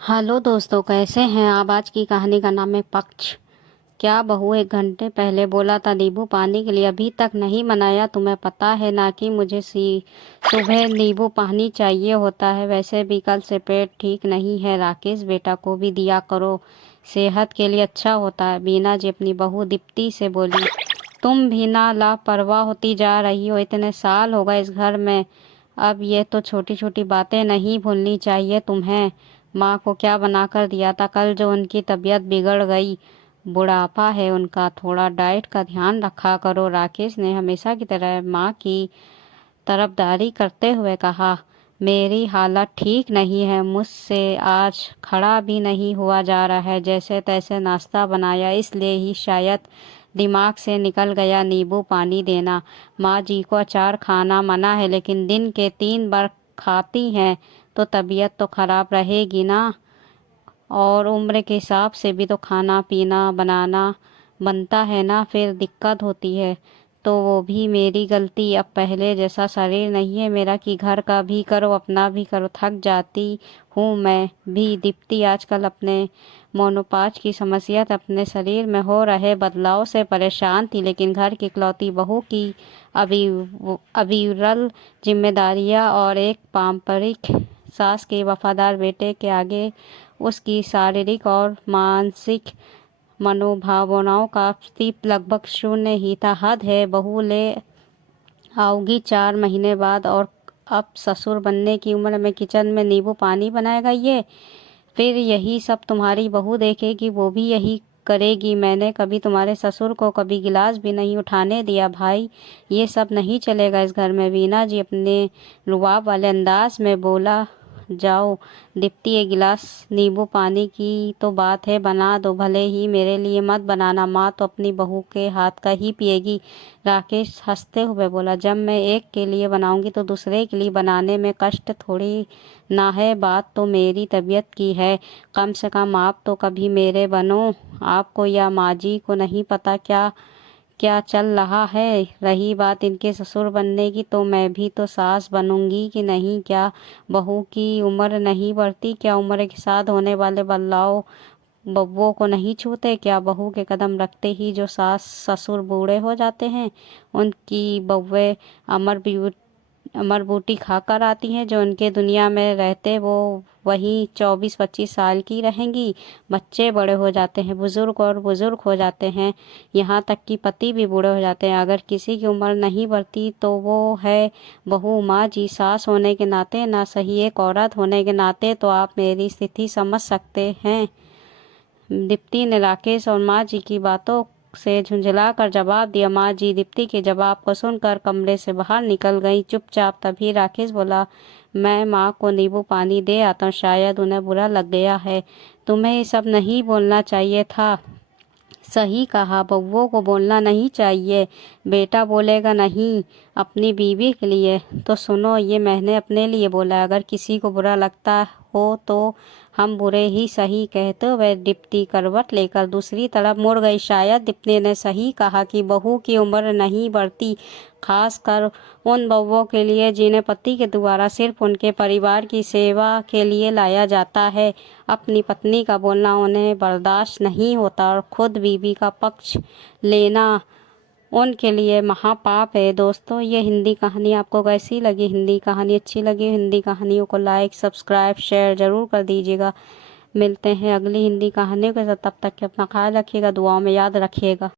Hello दोस्तों, कैसे हैं आप। आज की कहानी का नाम है पक्ष। क्या बहू 1 घंटे पहले बोला था नींबू पानी के लिए, अभी तक नहीं बनाया। तुम्हें पता है ना कि मुझे सुबह नींबू पानी चाहिए होता है। वैसे भी कल से पेट ठीक नहीं है। राकेश बेटा को भी दिया करो, सेहत के लिए अच्छा होता है। बीना जी अपनी बहू दीप्ति से बोली। तुम भी ना लापरवाह होती जा रही हो। इतने साल हो गए इस घर में, अब ये तो छोटी छोटी बातें नहीं भूलनी चाहिए तुम्हें। माँ को क्या बनाकर दिया था कल जो उनकी तबीयत बिगड़ गई। बुढ़ापा है उनका, थोड़ा डाइट का ध्यान रखा करो। राकेश ने हमेशा की तरह माँ की तरफदारी करते हुए कहा। मेरी हालत ठीक नहीं है, मुझसे आज खड़ा भी नहीं हुआ जा रहा है। जैसे तैसे नाश्ता बनाया, इसलिए ही शायद दिमाग से निकल गया नींबू पानी देना। माँ जी को अचार खाना मना है, लेकिन दिन के 3 बार खाती हैं तो तबीयत तो खराब रहेगी ना। और उम्र के हिसाब से भी तो खाना पीना बनाना बनता है ना, फिर दिक्कत होती है। तो वो भी मेरी गलती। अब पहले जैसा शरीर नहीं है मेरा कि घर का भी करो अपना भी करो। थक जाती हूँ मैं भी। दीप्ति आजकल अपने मोनोपाज की समस्या अपने शरीर में हो रहे बदलाव से परेशान थी, लेकिन घर की इकलौती बहू की अभी अविरल जिम्मेदारियां और एक पारंपरिक सास के वफादार बेटे के आगे उसकी शारीरिक और मानसिक मनोभावनाओं का स्तीप लगभग शून्य ही था। हद है, बहू ले आओगी 4 महीने बाद और अब ससुर बनने की उम्र में किचन में नींबू पानी बनाएगा ये। फिर यही सब तुम्हारी बहू देखेगी, वो भी यही करेगी। मैंने कभी तुम्हारे ससुर को कभी गिलास भी नहीं उठाने दिया भाई। ये सब नहीं चलेगा इस घर में। वीना जी अपने रुबाब वाले अंदाज में बोला। जाओ दीप्ति, एक गिलास नींबू पानी की तो बात है, बना दो। भले ही मेरे लिए मत बनाना, माँ तो अपनी बहू के हाथ का ही पिएगी। राकेश हंसते हुए बोला। जब मैं एक के लिए बनाऊंगी तो दूसरे के लिए बनाने में कष्ट थोड़ी ना है। बात तो मेरी तबीयत की है, कम से कम आप तो कभी मेरे बनो। आपको या माँ जी को नहीं पता क्या क्या चल रहा है। रही बात इनके ससुर बनने की, तो मैं भी तो सास बनूंगी कि नहीं। क्या बहू की उम्र नहीं बढ़ती? क्या उम्र के साथ होने वाले बदलाव बब्बों को नहीं छूते? क्या बहू के कदम रखते ही जो सास ससुर बूढ़े हो जाते हैं, उनकी बउए अमर अमर बूटी खाकर आती हैं? जो उनके दुनिया में रहते वो वही 24-25 साल की रहेंगी। बच्चे बड़े हो जाते हैं, बुजुर्ग हो जाते हैं, यहाँ तक कि पति भी बूढ़े हो जाते हैं। अगर किसी की उम्र नहीं बढ़ती तो वो है बहू। माँ जी सास होने के नाते, ना सही एक औरत होने के नाते तो आप मेरी स्थिति समझ सकते हैं। दीप्ति ने राकेश और माँ जी की बातों से झुंझला कर जवाब दिया। माँ जी दीप्ति के जवाब को सुनकर कमरे से बाहर निकल गई चुपचाप। तभी राकेश बोला, मैं माँ को नींबू पानी दे आता हूँ, शायद उन्हें बुरा लग गया है। तुम्हें ये सब नहीं बोलना चाहिए था। सही कहा, बउओं को बोलना नहीं चाहिए। बेटा बोलेगा नहीं अपनी बीवी के लिए तो सुनो, ये मैंने अपने लिए बोला। अगर किसी को बुरा लगता हो तो हम बुरे ही सही, कहते हुए दीप्ति करवट लेकर दूसरी तरफ मुड़ गई। शायद दीप्ति ने सही कहा कि बहू की उम्र नहीं बढ़ती, खासकर उन बहुओं के लिए जिन्हें पति के द्वारा सिर्फ उनके परिवार की सेवा के लिए लाया जाता है। अपनी पत्नी का बोलना उन्हें बर्दाश्त नहीं होता और खुद बीवी का पक्ष लेना उनके लिए महापाप है। दोस्तों, ये हिंदी कहानी आपको कैसी लगी? हिंदी कहानी अच्छी लगी? हिंदी कहानियों को लाइक सब्सक्राइब शेयर ज़रूर कर दीजिएगा। मिलते हैं अगली हिंदी कहानियों के साथ, तब तक के अपना ख्याल रखिएगा, दुआओं में याद रखिएगा।